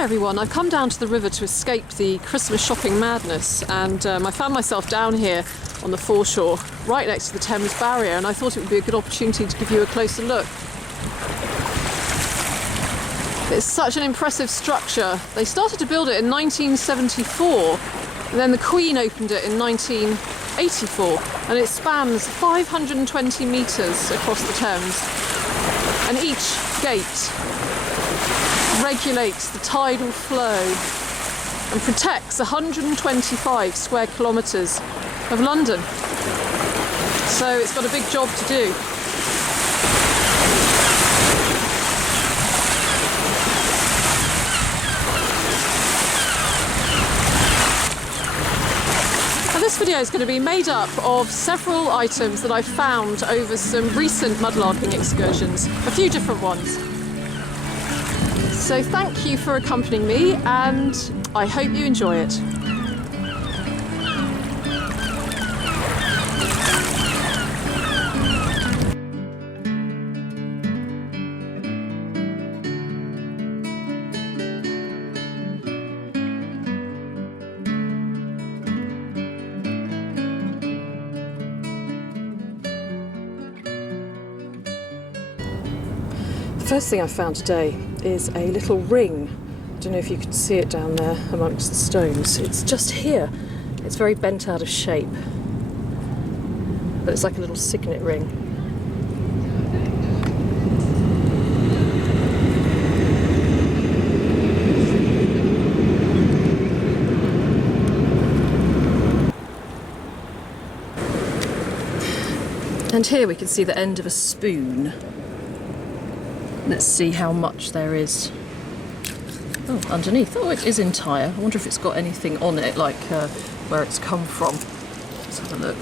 Hi everyone, I've come down to the river to escape the Christmas shopping madness, and I found myself down here on the foreshore right next to the Thames barrier, and I thought it would be a good opportunity to give you a closer look. It's such an impressive structure. They started to build it in 1974, and then the Queen opened it in 1984, and it spans 520 metres across the Thames, and each gate regulates the tidal flow and protects 125 square kilometres of London. So it's got a big job to do. And this video is going to be made up of several items that I found over some recent mudlarking excursions, a few different ones. So thank you for accompanying me, and I hope you enjoy it. The first thing I found today is a little ring. I don't know if you can see it down there amongst the stones. It's just here. It's very bent out of shape, but it's like a little signet ring. And here we can see the end of a spoon. Let's see how much there is. Oh, underneath. Oh, it is entire. I wonder if it's got anything on it, like where it's come from. Let's have a look.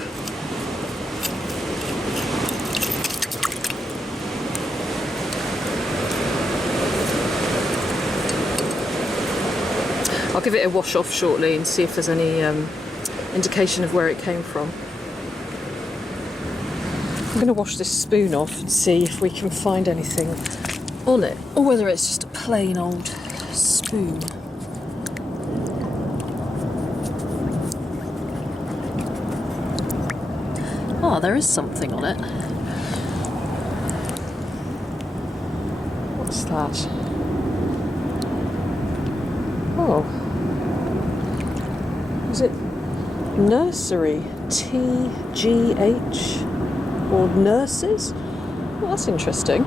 I'll give it a wash off shortly and see if there's any indication of where it came from. I'm going to wash this spoon off and see if we can find anything on it, or whether it's just a plain old spoon. Oh, there is something on it. What's that? Oh. Is it nursery? TGH? Or nurses? Well, that's interesting.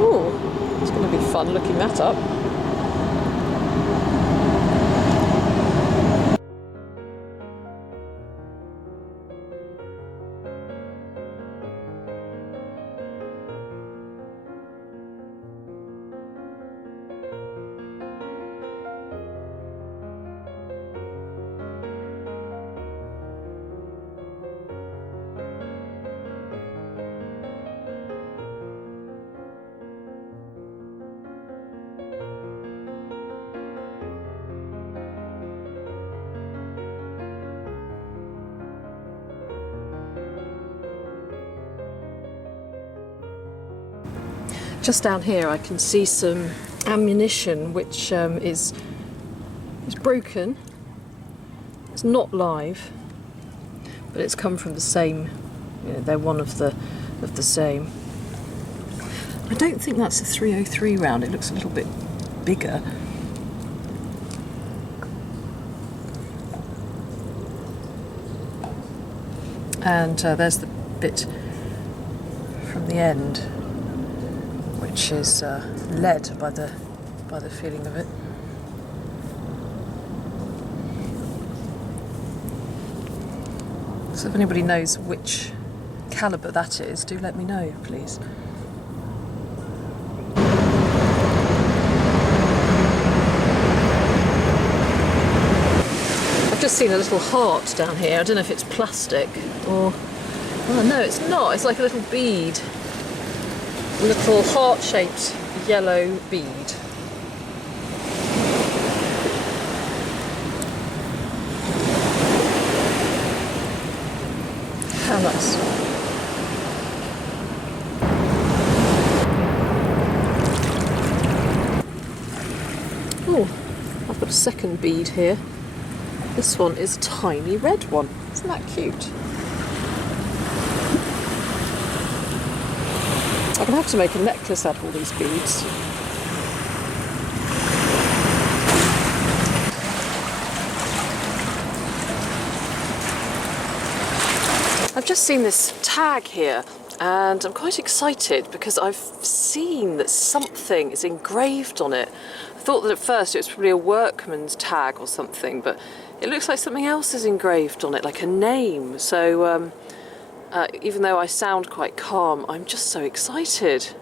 Oh, it's going to be fun looking that up. Just down here I can see some ammunition which is broken. It's not live, but it's come from the same, you know, they're one of the same. I don't think that's a 303 round, it looks a little bit bigger. And there's the bit from the end, which is lead by the feeling of it. So if anybody knows which calibre that is, do let me know, please. I've just seen a little heart down here. I don't know if it's plastic or... Oh no, it's not. It's like a little bead. A little heart-shaped yellow bead. How nice. second bead here. This one is a tiny red one. Isn't that cute? I'm going to have to make a necklace out of all these beads. I've just seen this tag here and I'm quite excited because I've seen that something is engraved on it. I thought that at first it was probably a workman's tag or something, but it looks like something else is engraved on it, like a name. So even though I sound quite calm, I'm just so excited.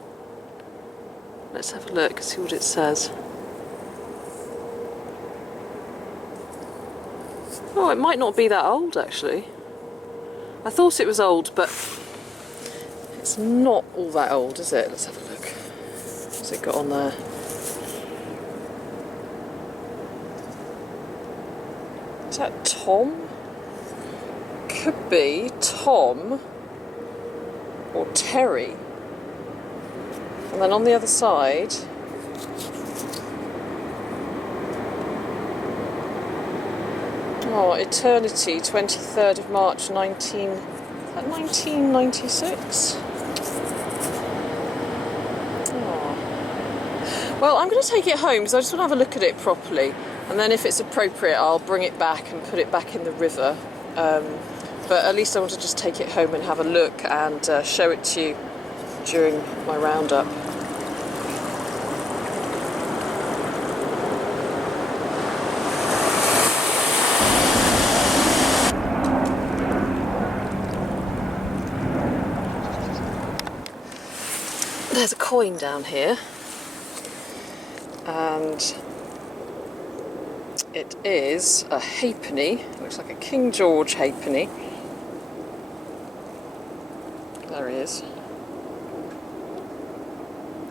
Let's have a look and see what it says. Oh, it might not be that old actually. I thought it was old, but it's not all that old, is it? Let's have a look. What's it got on there? Is that Tom? Could be Tom or Terry. And then on the other side, oh, Eternity, 23rd of March, 1996? Oh. Well, I'm going to take it home because I just want to have a look at it properly. And then if it's appropriate, I'll bring it back and put it back in the river. But at least I want to just take it home and have a look and show it to you during my roundup. There's a coin down here, and it is a halfpenny. Looks like a King George halfpenny. There he is.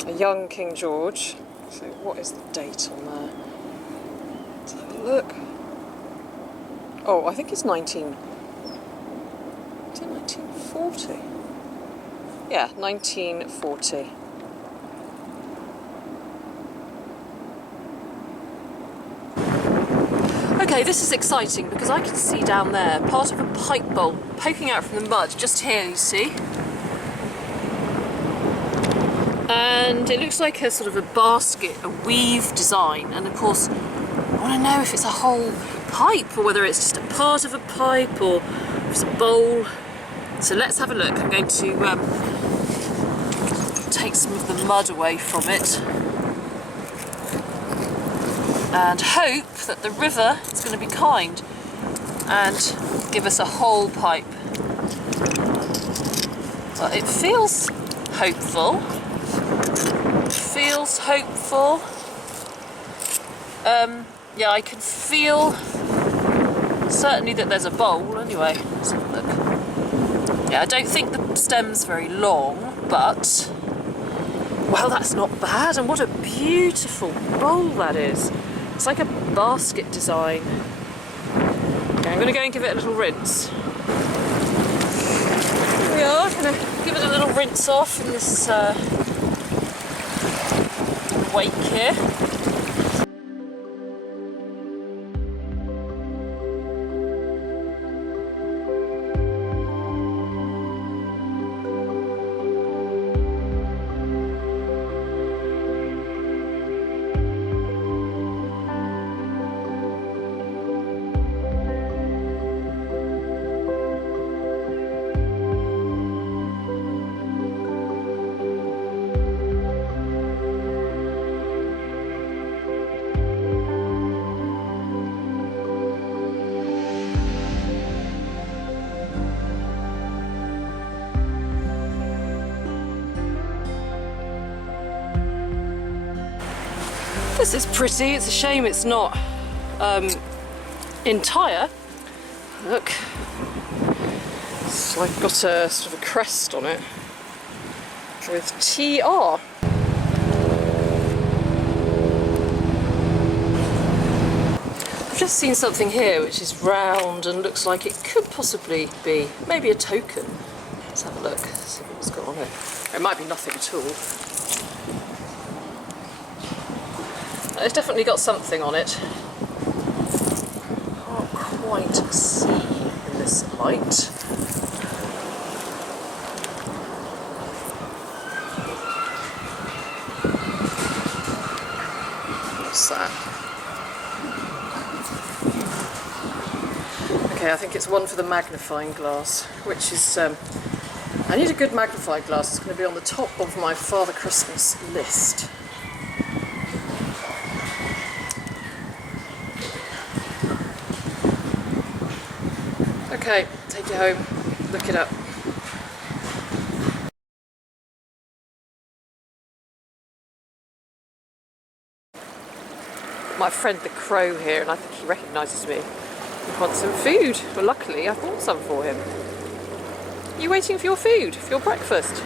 A young King George. So what is the date on there? Let's have a look. Oh, I think it's 1940? Yeah, 1940. Okay, this is exciting because I can see down there part of a pipe bowl poking out from the mud, just here you see. And it looks like a sort of a basket, a weave design, and of course I want to know if it's a whole pipe or whether it's just a part of a pipe or if it's a bowl. So let's have a look. I'm going to take some of the mud away from it and hope that the river is going to be kind and give us a whole pipe. Well, it feels hopeful. Feels hopeful. Yeah, I can feel certainly that there's a bowl anyway. Let's have a look. Yeah, I don't think the stem's very long, but well, that's not bad. And what a beautiful bowl that is. It's like a basket design. Okay, I'm going to go and give it a little rinse. Here we are, going to give it a little rinse off in this wake here. This is pretty. It's a shame it's not entire. Look, it's like got a sort of a crest on it with TR. I've just seen something here which is round and looks like it could possibly be maybe a token. Let's have a look, see what's got on it. It might be nothing at all. It's definitely got something on it. quite see in this light. What's that? Okay, I think it's one for the magnifying glass, which is, I need a good magnifying glass. It's going to be on the top of my Father Christmas list. Okay, take it home, look it up. My friend the crow here, and I think he recognises me. He wants some food. Well, luckily I bought some for him. Are you waiting for your food, for your breakfast?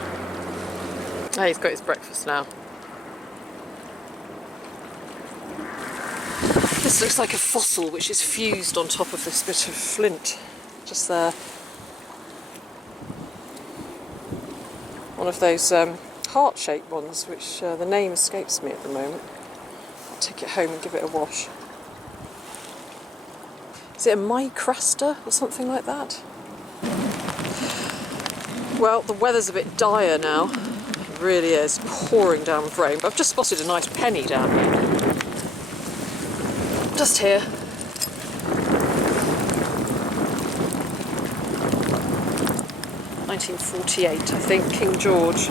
Oh, he's got his breakfast now. This looks like a fossil which is fused on top of this bit of flint. Just there. One of those heart-shaped ones, which the name escapes me at the moment. I'll take it home and give it a wash. Is it a mycraster or something like that? Well, the weather's a bit dire now. It really is, pouring down with rain. But I've just spotted a nice penny down here. Just here. (1948), I think, King George.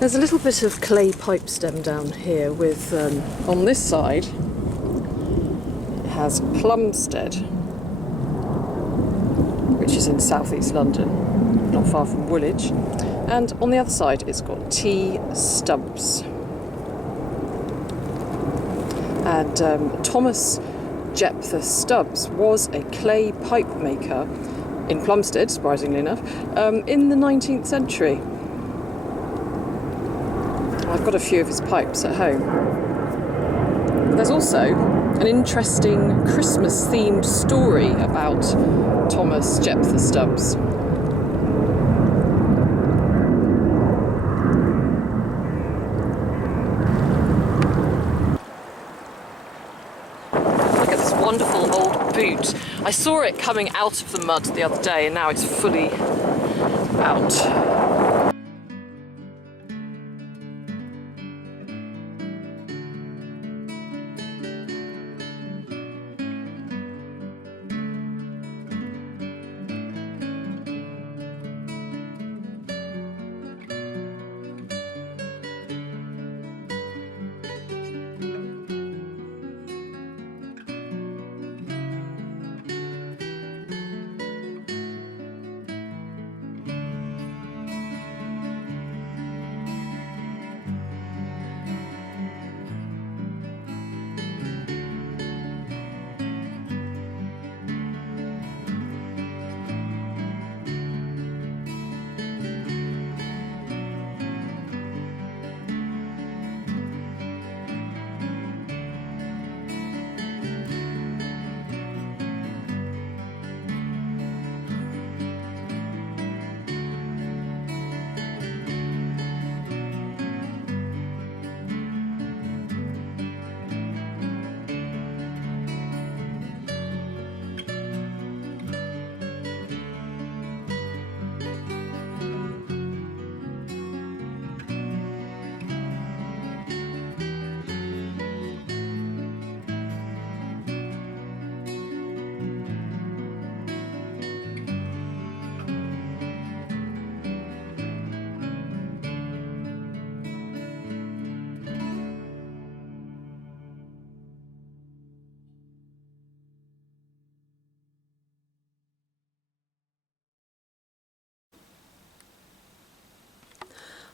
There's a little bit of clay pipe stem down here with, on this side, it has Plumstead, which is in southeast London, not far from Woolwich. And on the other side, it's got T. Stubbs. And Thomas Jephthah Stubbs was a clay pipe maker in Plumstead, surprisingly enough, in the 19th century. I've got a few of his pipes at home. There's also an interesting Christmas-themed story about Thomas Jephthah Stubbs. Look at this wonderful old boot. I saw it coming out of the mud the other day, and now it's fully out.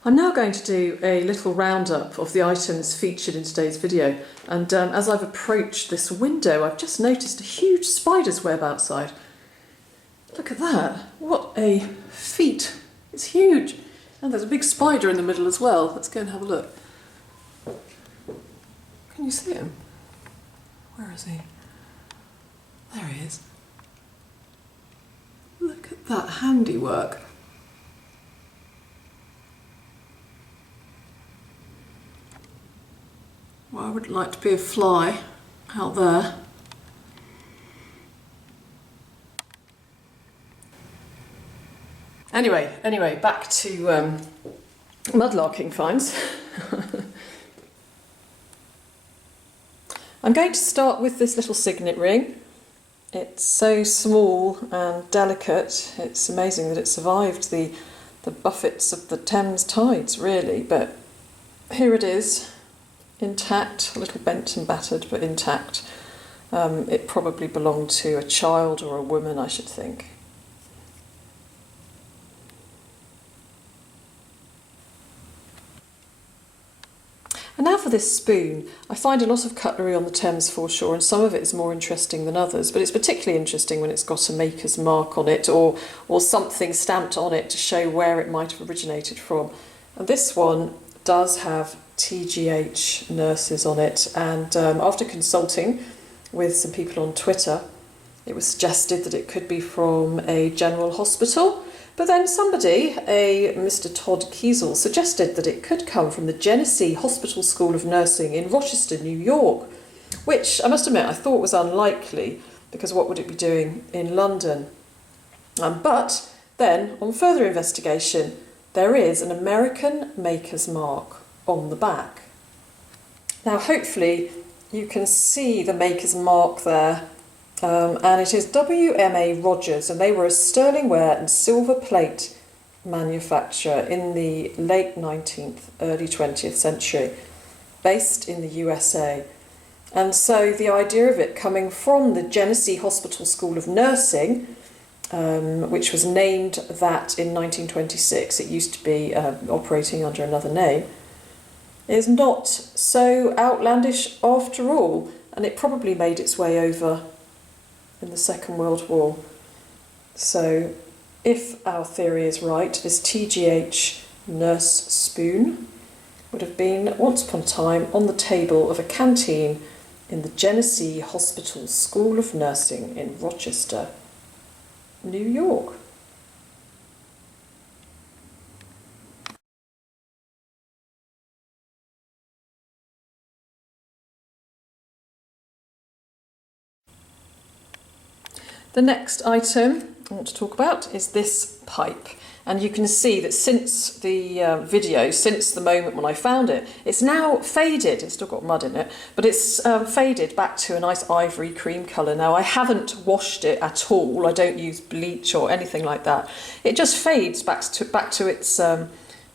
I'm now going to do a little roundup of the items featured in today's video, and as I've approached this window I've just noticed a huge spider's web outside. Look at that, what a feat, it's huge, and there's a big spider in the middle as well. Let's go and have a look. Can you see him? Where is he? There he is. Look at that handiwork. Well, I would like to be a fly out there. Anyway, back to mudlarking finds. I'm going to start with this little signet ring. It's so small and delicate. It's amazing that it survived the buffets of the Thames tides, really, but here it is, intact, a little bent and battered, but intact. It probably belonged to a child or a woman, I should think. And now for this spoon. I find a lot of cutlery on the Thames foreshore, and some of it is more interesting than others, but it's particularly interesting when it's got a maker's mark on it or something stamped on it to show where it might have originated from. And this one does have TGH nurses on it, and after consulting with some people on Twitter, it was suggested that it could be from a general hospital. But then somebody, a Mr. Todd Kiesel, suggested that it could come from the Genesee Hospital School of Nursing in Rochester, New York, which I must admit I thought was unlikely, because what would it be doing in London? But then, on further investigation, there is an American maker's mark on the back. Now hopefully you can see the maker's mark there. And it is WMA Rogers, and they were a sterling ware and silver plate manufacturer in the late 19th, early 20th century, based in the USA. And so the idea of it coming from the Genesee Hospital School of Nursing, which was named that in 1926, it used to be operating under another name, is not so outlandish after all, and it probably made its way over in the Second World War. So if our theory is right, this TGH nurse spoon would have been once upon a time on the table of a canteen in the Genesee Hospital School of Nursing in Rochester, New York. The next item I want to talk about is this pipe. And you can see that since the video, since the moment when I found it, it's now faded. It's still got mud in it, but it's faded back to a nice ivory cream colour. Now, I haven't washed it at all. I don't use bleach or anything like that. It just fades back to its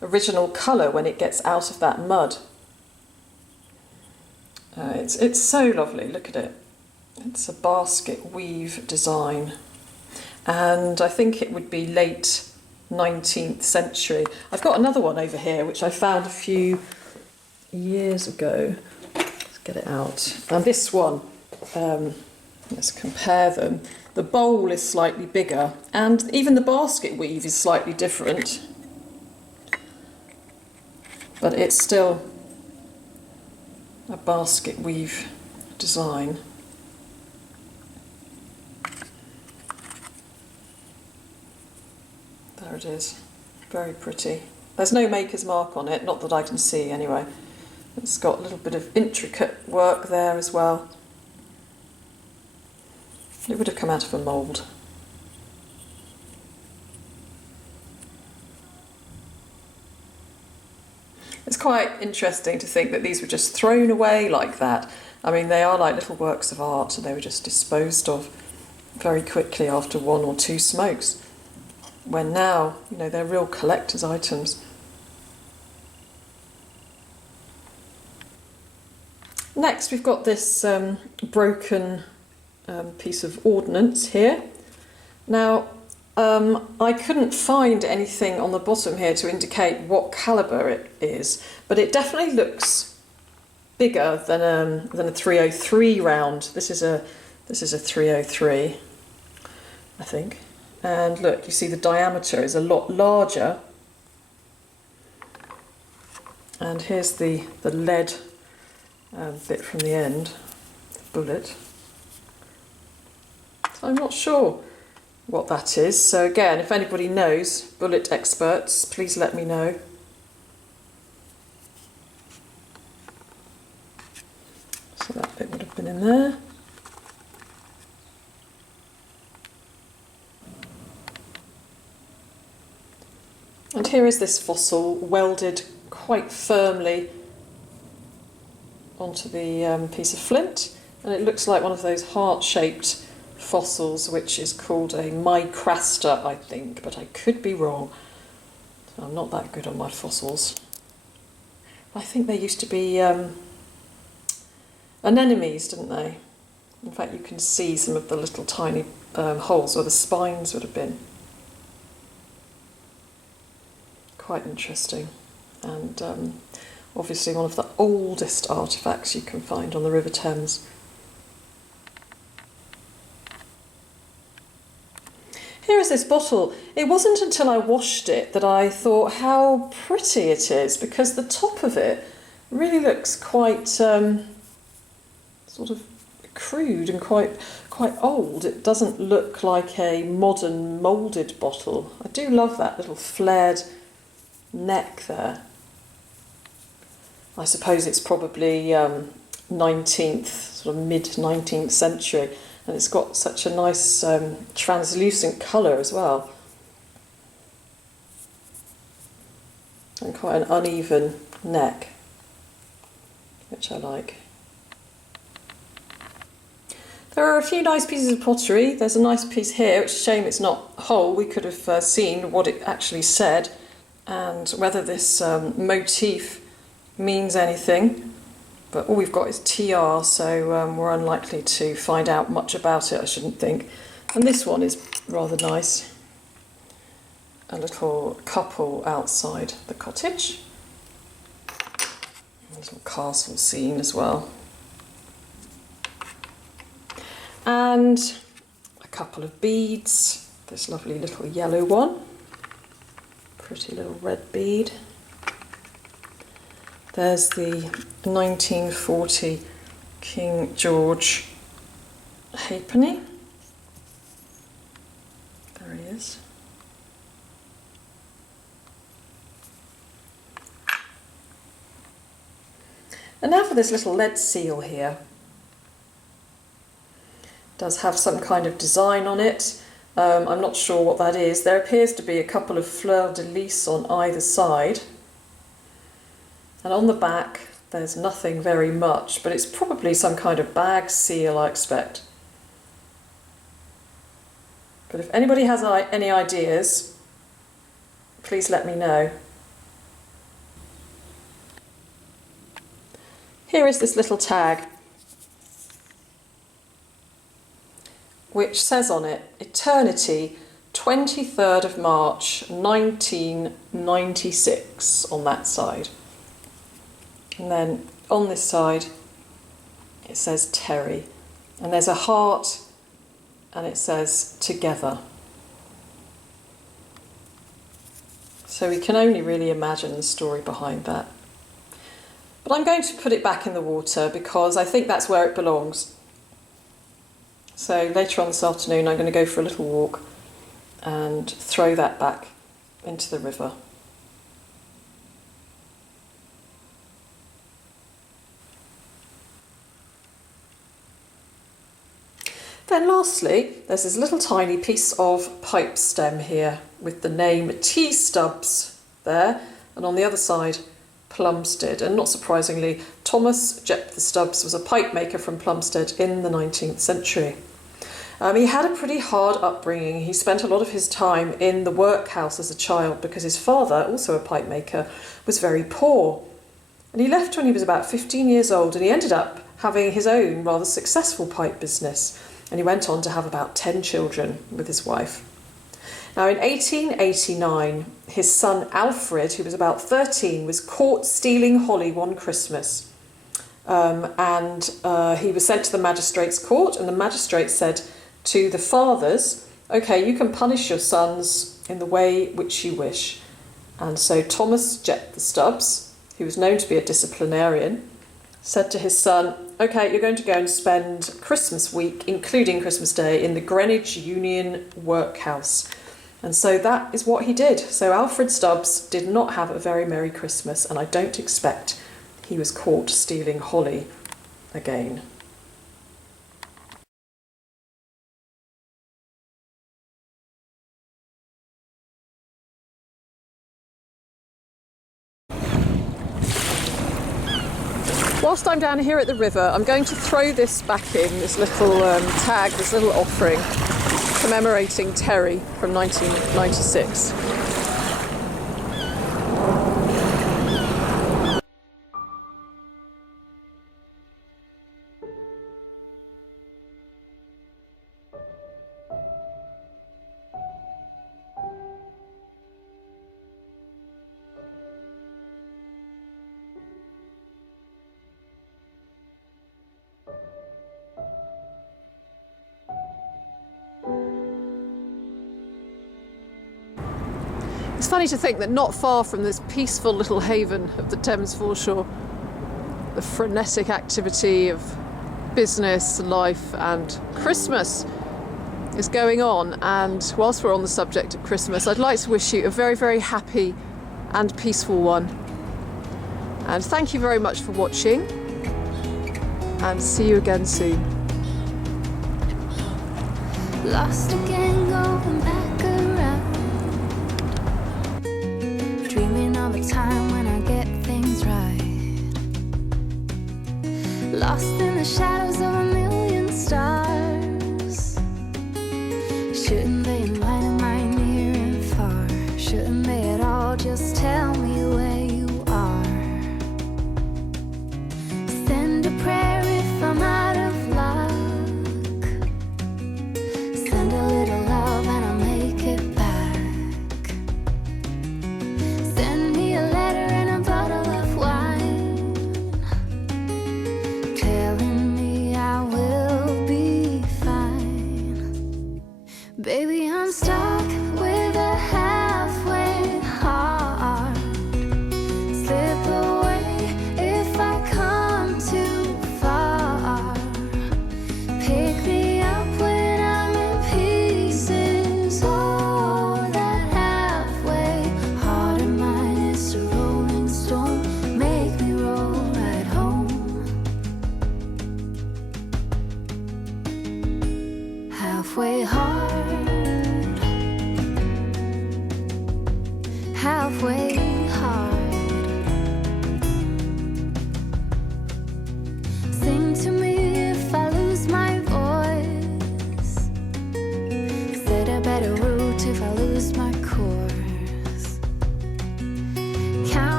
original colour when it gets out of that mud. It's so lovely. Look at it. It's a basket weave design, and I think it would be late 19th century. I've got another one over here which I found a few years ago. Let's get it out. And this one, let's compare them. The bowl is slightly bigger, and even the basket weave is slightly different, but it's still a basket weave design. There it is, very pretty. There's no maker's mark on it, not that I can see anyway. It's got a little bit of intricate work there as well. It would have come out of a mould. It's quite interesting to think that these were just thrown away like that. I mean, they are like little works of art, and they were just disposed of very quickly after one or two smokes, when now, you know, they're real collector's items. Next, we've got this broken piece of ordnance here. Now, I couldn't find anything on the bottom here to indicate what calibre it is, but it definitely looks bigger than a 303 round. This is a 303, I think. And look, you see the diameter is a lot larger. And here's the lead bit from the end, the bullet. So I'm not sure what that is. So again, if anybody knows, bullet experts, please let me know. One in there. And here is this fossil welded quite firmly onto the piece of flint, and it looks like one of those heart-shaped fossils, which is called a micrasta, I think, but I could be wrong. I'm not that good on my fossils. I think they used to be anemones, didn't they? In fact, you can see some of the little tiny holes where the spines would have been. Quite interesting, and obviously one of the oldest artefacts you can find on the River Thames. Here is this bottle. It wasn't until I washed it that I thought how pretty it is, because the top of it really looks quite sort of crude and quite old. It doesn't look like a modern moulded bottle. I do love that little flared neck there. I suppose it's probably 19th, sort of mid-19th century, and it's got such a nice translucent colour as well, and quite an uneven neck, which I like. There are a few nice pieces of pottery. There's a nice piece here, which is a shame it's not whole. We could have seen what it actually said and whether this motif means anything, but all we've got is TR, so we're unlikely to find out much about it, I shouldn't think. And this one is rather nice. A little couple outside the cottage. A little castle scene as well. And a couple of beads. This lovely little yellow one. Pretty little red bead. There's the 1940 King George halfpenny. There he is. And now for this little lead seal here. It does have some kind of design on it. I'm not sure what that is. There appears to be a couple of fleur-de-lis on either side. And on the back, there's nothing very much, but it's probably some kind of bag seal, I expect. But if anybody has any ideas, please let me know. Here is this little tag, which says on it, Eternity, 23rd of March, 1996, on that side. And then on this side, it says Terry. And there's a heart, and it says Together. So we can only really imagine the story behind that. But I'm going to put it back in the water because I think that's where it belongs. So later on this afternoon I'm going to go for a little walk and throw that back into the river. Then lastly, there's this little tiny piece of pipe stem here with the name T. Stubbs there, and on the other side Plumstead. And not surprisingly, Thomas Jephthah Stubbs was a pipe maker from Plumstead in the 19th century. He had a pretty hard upbringing. He spent a lot of his time in the workhouse as a child because his father, also a pipe maker, was very poor. And he left when he was about 15 years old, and he ended up having his own rather successful pipe business. And he went on to have about 10 children with his wife. Now in 1889, his son Alfred, who was about 13, was caught stealing holly one Christmas. He was sent to the magistrate's court, and the magistrate said to the fathers, okay, you can punish your sons in the way which you wish. And so Thomas Jephthah Stubbs, who was known to be a disciplinarian, said to his son, okay, you're going to go and spend Christmas week, including Christmas Day, in the Greenwich Union Workhouse. And so that is what he did. So Alfred Stubbs did not have a very Merry Christmas, and I don't expect he was caught stealing holly again. Whilst I'm down here at the river, I'm going to throw this back in, this little tag, this little offering commemorating Terry from 1996. It's funny to think that not far from this peaceful little haven of the Thames foreshore, the frenetic activity of business, life and Christmas is going on. And whilst we're on the subject of Christmas, I'd like to wish you a very, very happy and peaceful one. And thank you very much for watching, and see you again soon. Lost again, going back around, dreaming of a time when I get things right. Lost in the shadows of a